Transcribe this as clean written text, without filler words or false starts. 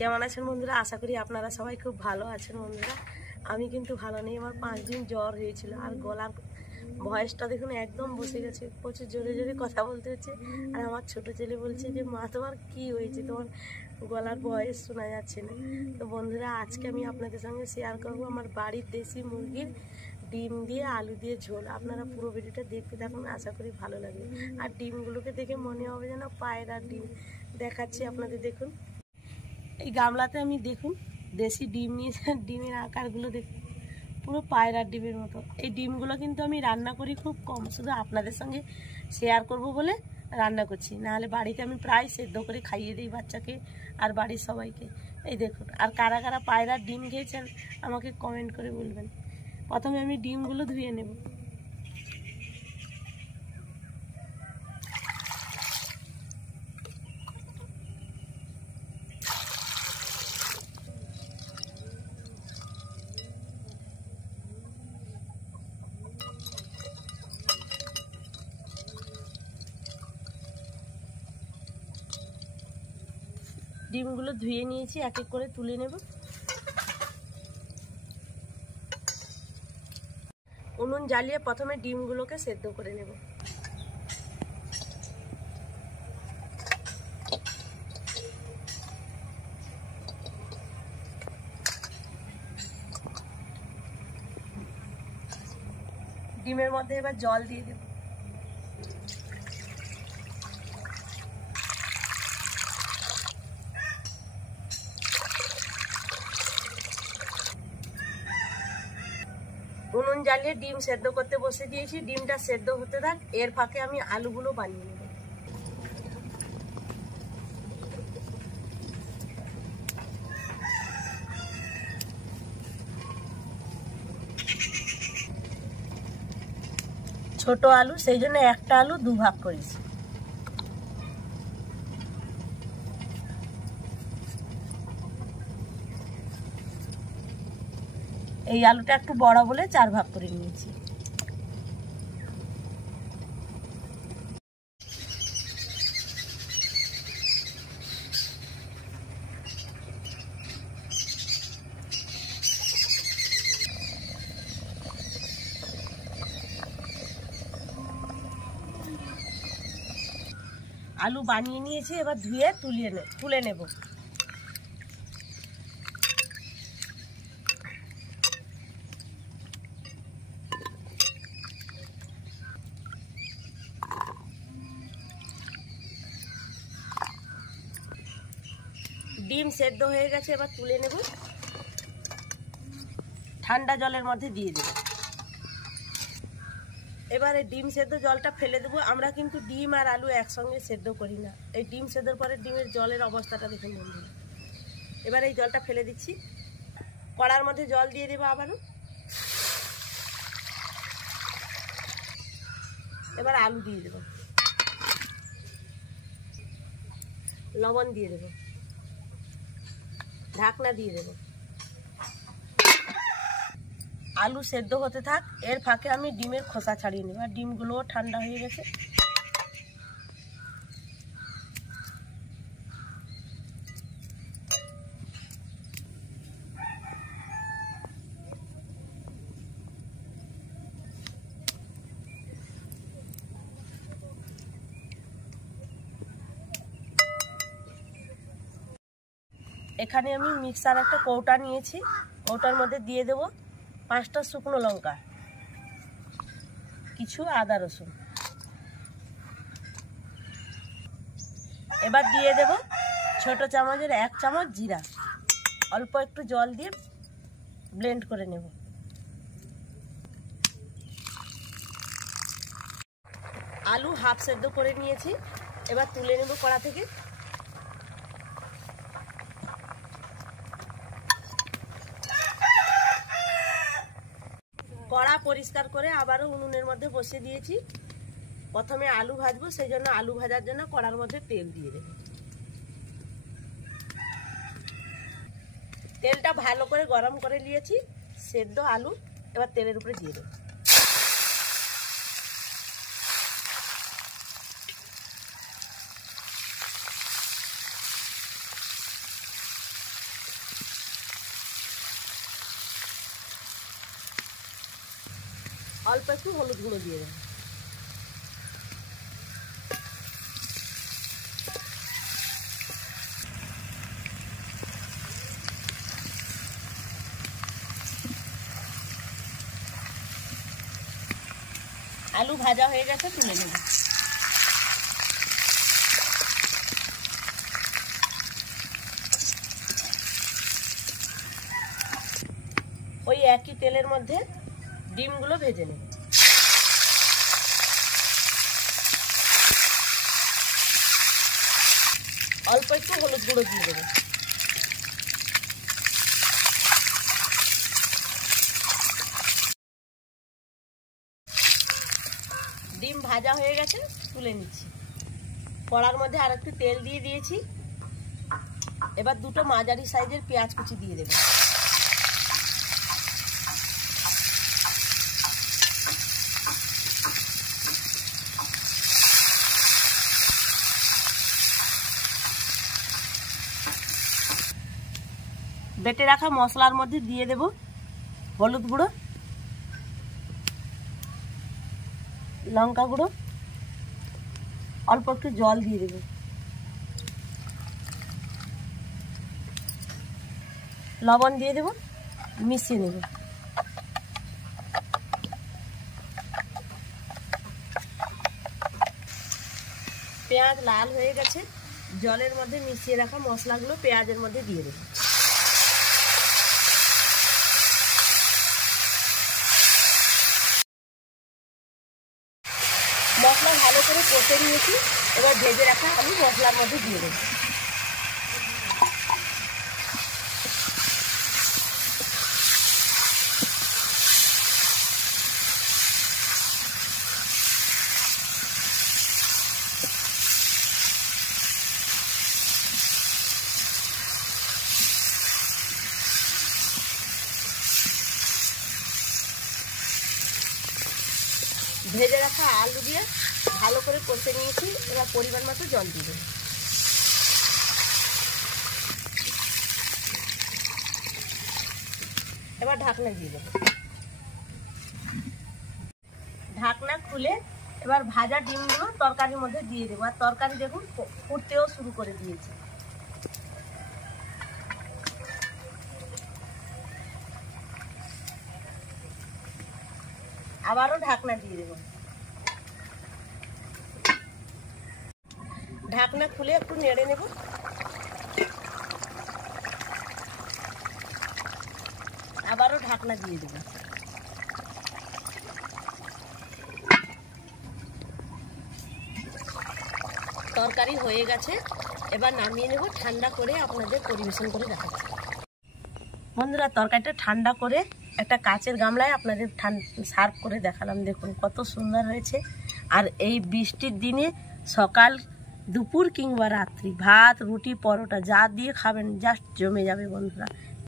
কেমন আছেন বন্ধুরা? আশা করি আপনারা সবাই খুব ভালো আছেন বন্ধুরা। আমি কিন্তু ভালো নেই, আমার 5 দিন জ্বর হয়েছিল আর গলার ভয়েসটা দেখুন একদম বসে গেছে, প্রচুর জোরে জোরে কথা বলতে হচ্ছে। আর আমার ছোট ছেলে বলছে যে মা তোমার কি হয়েছে, তোমার গলার ভয়েস শোনা যাচ্ছে না। তো বন্ধুরা, আজকে আমি আপনাদের সঙ্গে শেয়ার করব আমার বাড়ির দেশি মুরগির ডিম দিয়ে আলু দিয়ে ঝোল। আপনারা পুরো ভিডিওটা দেখতে থাকুন, আশা করি ভালো লাগবে। আর ডিমগুলোকে দেখে মনে হবে যেন পায়রার ডিম। দেখাচ্ছি আপনাদের, দেখুন এই গামলাতে আমি দেখুন দেশি ডিম নিয়েছি। ডিমের আকারগুলো দেখুন পুরো পায়রার ডিমের মতো। এই ডিমগুলো কিন্তু আমি রান্না করি খুব কম, শুধু আপনাদের সঙ্গে শেয়ার করব বলে রান্না করছি, নাহলে বাড়িতে আমি প্রায় সেদ্ধ করে খাইয়ে দিই বাচ্চাকে আর বাড়ির সবাইকে। এই দেখুন, আর কারা কারা পায়রার ডিম খেয়েছেন আমাকে কমেন্ট করে বলবেন। প্রথমে আমি ডিমগুলো ধুয়ে নেব। ডিমগুলো ধুয়ে নিয়েছি, এক এক করে তুলে নেব। উনুন জ্বালিয়ে প্রথমে ডিমগুলোকে সেদ্ধ করে নেব। ডিমের মধ্যে এবার জল দিয়ে দেব। উনুন জ্বালিয়ে ডিম সেদ্ধ করতে বসে দিয়েছি, ডিমটা সেদ্ধ হতে থাক, এর ফাঁকে আমি আলুগুলো বানিয়ে নেব। ছোট আলু, সেই জন্য একটা আলু দুভাগ করেছি। এই আলুটা একটু বড় বলে 4 ভাগ করে নিয়েছি। আলু বানিয়ে নিয়েছি, এবার ধুয়ে তুলে নেব। ডিম সেদ্ধ হয়ে গেছে, এবার তুলে নেব। ঠান্ডা জলের মধ্যে দিয়ে দেব। এবারে ডিম সেদ্ধ জলটা ফেলে দেবো। আমরা কিন্তু ডিম আর আলু একসঙ্গে সেদ্ধ করি না। এই ডিম সেদ্ধর পরে ডিমের জলের অবস্থাটা দেখুন বন্ধুরা। এবার এই জলটা ফেলে দিচ্ছি। কড়ার মধ্যে জল দিয়ে দেবো আবারও। এবার আলু দিয়ে দেব, লবণ দিয়ে দেব, ঢাকনা দিয়ে দেব। আলু সেদ্ধ হতে থাক, এর ফাঁকে আমি ডিমের খোসা ছাড়িয়ে নেব। আর ডিমগুলোও ঠান্ডা হয়ে গেছে। এখানে আমি মিক্সার একটা কৌটা নিয়েছি, কৌটার মধ্যে দিয়ে দেব 5টা শুকনো লঙ্কা, কিছু আদা রসুন। এবার দিয়ে দেব ছোট চামচের 1 চামচ জিরা। অল্প একটু জল দিয়ে ব্লেন্ড করে নেব। আলু হাফ সেদ্ধ করে নিয়েছি, এবার তুলে নেব কড়া থেকে। কড়া পরিষ্কার করে আবারও উনুনের মধ্যে বসিয়ে দিয়েছি। প্রথমে আলু ভাজবো, সেই জন্য আলু ভাজার জন্য কড়ার মধ্যে তেল দিয়ে দেব। তেলটা ভালো করে গরম করে নিয়েছি। সেদ্ধ আলু এবার তেলের উপরে দিয়ে দেব। অল্প একটু হলুদ গুঁড়ো দিয়ে দেবো। আলু ভাজা হয়ে গেছে, তুলে নেব। ওই একই তেলের মধ্যে ডিমগুলো ভেজে নেব। অল্প একটু হলুদ গুঁড়ো দিয়ে দেবো। ডিম ভাজা হয়ে গেছে, তুলে নিচ্ছি। কড়ার মধ্যে আর একটু তেল দিয়ে দিয়েছি। এবার দুটো মাঝারি সাইজের পেঁয়াজ কুচি দিয়ে দেবো। বেটে রাখা মশলার মধ্যে দিয়ে দেব হলুদ গুঁড়ো, লঙ্কা গুঁড়ো, অল্প একটু জল দিয়ে দেব। লবণ দিয়ে দেব, মিশিয়ে নেব। পেঁয়াজ লাল হয়ে গেছে, জলের মধ্যে মিশিয়ে রাখা মশলাগুলো পেঁয়াজের মধ্যে দিয়ে দেব। মশলা ভালো করে কষে নিয়েছি, এবার ভেজে রাখা আলু মশলার মধ্যে দিয়ে দেব। ভেজে রাখা আলু দিয়ে ভালো করে কষে নিয়েছি, এবার পরিমাণ মতো জল দিয়ে দেব। এবার ঢাকনা দিয়ে দেব। ঢাকনা খুলে এবার ভাজা ডিমগুলো তরকারির মধ্যে দিয়ে দেবো। আর তরকারি দেখুন ফুটতেও শুরু করে দিয়েছে। আবারও ঢাকনা দিয়ে দেব। ঢাকনা খুলে একটু নেড়ে নেব। আবারও ঢাকনা দিয়ে দেব। তরকারি হয়ে গেছে, এবার নামিয়ে নেব। ঠান্ডা করে আপনাদের পরিবেশন করে দেখাচ্ছি। বন্ধুরা, তরকারিটা ঠান্ডা করে একটা কাচের গামলায় আপনাদের সার্ভ করে দেখালাম। দেখুন কত সুন্দর হয়েছে। আর এই বৃষ্টির দিনে সকাল, দুপুর কিংবা রাত্রি ভাত, রুটি, পরোটা যা দিয়ে খাবেন জাস্ট জমে যাবে বন্ধুরা।